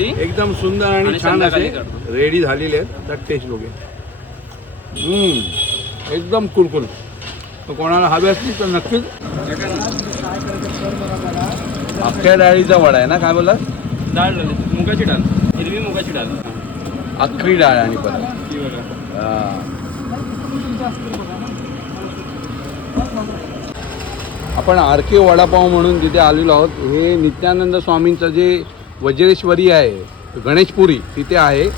एकदम सुंदर आणि छान असे. रेडी झालेले आहेत. तर टेस्ट हम्म, एकदम कुरकुर कोणाला हवे असतील तर नक्कीच. अख्ख्या डाळीचा वडा आहे ना? काय बोला डाळ. मुगाची डाळ. हिरवी मुगाची डाळ. अख्खी डाळ आणि बघा. हा. आपण आर के वडापाव म्हणून तिथे आलेलो आहोत हे नित्यानंद स्वामींचं जे वज्रेश्वरी आहे गणेशपुरी तिथे आहे.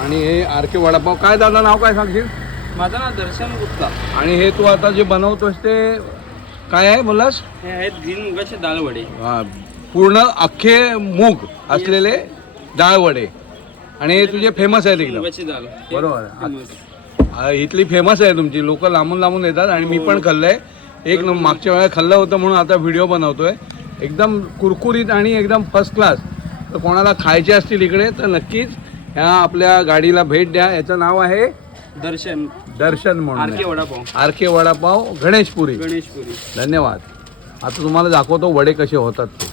आणि हे आर के वडापाव. काय दादा नाव काय सांगशील? माझं नाव दर्शन गुप्ता. आणि हे तू आता जे बनवतोस ते काय आहे बोलास हे आहेत ग्रीन मुगाचे वडे हा, पूर्ण अख्खे मूग असलेले डाळ वडे आणि हे तुझे फेमस आहेत एकदम. मुगाची हे बरोबर. famous. हा, इथली फेमस आहे तुमची. लोक लांबून लांबून येतात आणि मी पण खाल्लंय. एक मागच्या वेळेला खाल्लं होतं म्हणून आता व्हिडिओ बनवतोय. एकदम कुरकुरीत आणि एकदम फर्स्ट क्लास तर कोणाला खायचे असतील इकडे तर नक्कीच ह्या आपल्या गाडीला भेट द्या. याचं नाव आहे दर्शन. दर्शन म्हणून. Vada pav. R K vada pav Ganeshpuri. Ganeshpuri. धन्यवाद. आता तुम्हाला दाखवतो वडे कसे होतात ते.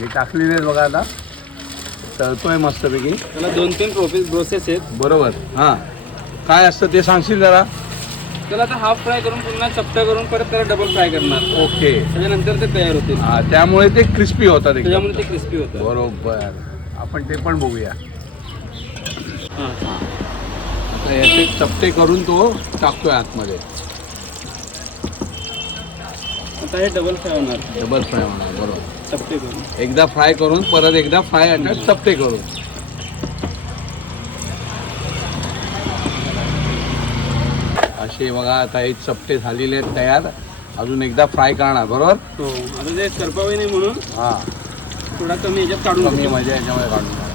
मी टाकलेले आहेत बघा आता. तळतोय मस्तपैकी. त्याला दोन तीन प्रोसेस प्रोसेस आहेत. बरोबर. हां. काय असतं ते सांगशील जरा? त्याला आता हाफ फ्राय करून पुन्हा चपटा करून परत त्याला डबल फ्राय करणार. ओके. त्याच्यानंतर ते तयार होतील. हा, त्यामुळे ते क्रिस्पी होतात एकदम. त्याच्यामुळे ते क्रिस्पी होतं बरोबर. आपण ते पण बघूया. हां. आता याचे चपटे करून तो टाकतोय आतमध्ये. आता हे डबल फ्राय होणार. डबल फ्राय होणार बरोबर. चपटे करून. एकदा फ्राय करून परत एकदा फ्राय आणि चपटे करून. असे बघा आता हे चपटे झालेले आहेत तयार अजून एकदा फ्राय करणार बरोबर हो आता ते करपावे नाही म्हणून हा थोडा कमी याच्यात काढून कमी घेतो. मजा याच्यामध्ये काढून टाका.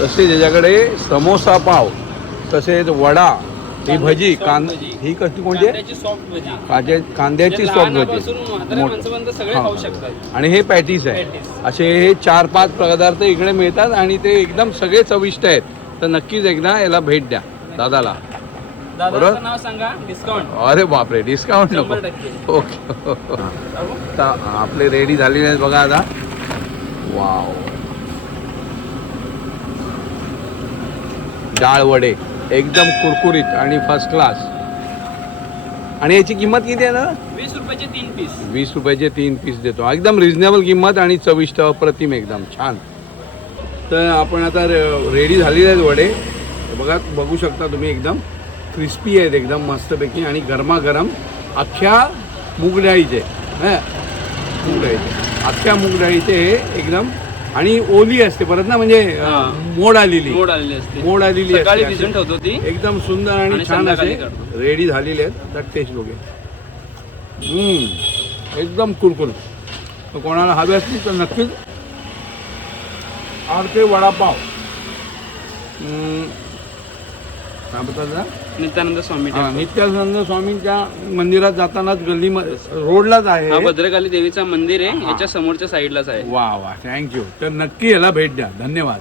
तसे त्याच्याकडे समोसा पाव तसेच वडा ही भजी कां भजी. ही कसली कोणती आहे? कांद्याची सॉफ्ट भजी. कांद्या कांद्याची सॉफ्ट लहानापासून भजी. म्हाताऱ्या मोठ- माणसापर्यंत सगळे हा. खाऊ शकतात. आणि हे पॅटीस आहे. असे हे चार पाच पदार्थ इकडे मिळतात आणि ते एकदम सगळे चविष्ट आहेत. तर नक्कीच एकदा याला भेट द्या दादाला. बरोबर. नाव सांगा. डिस्काउंट. अरे बापरे डिस्काउंट नको. शंभर टक्के. ओके. आता आपले रेडी झालेले आहेत बघा आता. वाव. डाळ वडे. एकदम कुरकुरीत आणि फर्स्ट क्लास आणि याची किंमत किती आहे ना? वीस रुपयाचे तीन पीस वीस रुपयाचे तीन पीस देतो. एकदम रिझनेबल किंमत आणि चविष्ट अप्रतिम एकदम छान. तर आपण आता रेडी झालेले आहेत वडे. बघा बघू शकता तुम्ही एकदम क्रिस्पी आहेत एकदम मस्तपैकी आणि गरमागरम अख्ख्या मूग डाळीचे हं? मूग डाळीचे अख्ख्या मूग डाळीचे हे एकदम आणि ओली असते परत ना म्हणजे. मोड आलेली. मोड आलेली असते. मोड आलेली सकाळी असते. भिजून ठेवतो ती. एकदम सुंदर आणि आणि छान संध्याकाळी असे. रेडी झालेले आहेत. तर टेस्ट बघूया. हम्म, एकदम कुरकुर तर कोणाला हवे असतील तर नक्कीच आर के वडापाव. हम्म, नित्यानंद स्वामी हा, नित्यानंद स्वामींच्या मंदिरात जातानाच गल्ली रोडलाच हा आहे भद्रकाली देवीचा मंदिर आहे हा. याच्या समोरच्या साईडलाच आहे. वा वा थँक्यू तर नक्की याला भेट द्या. धन्यवाद.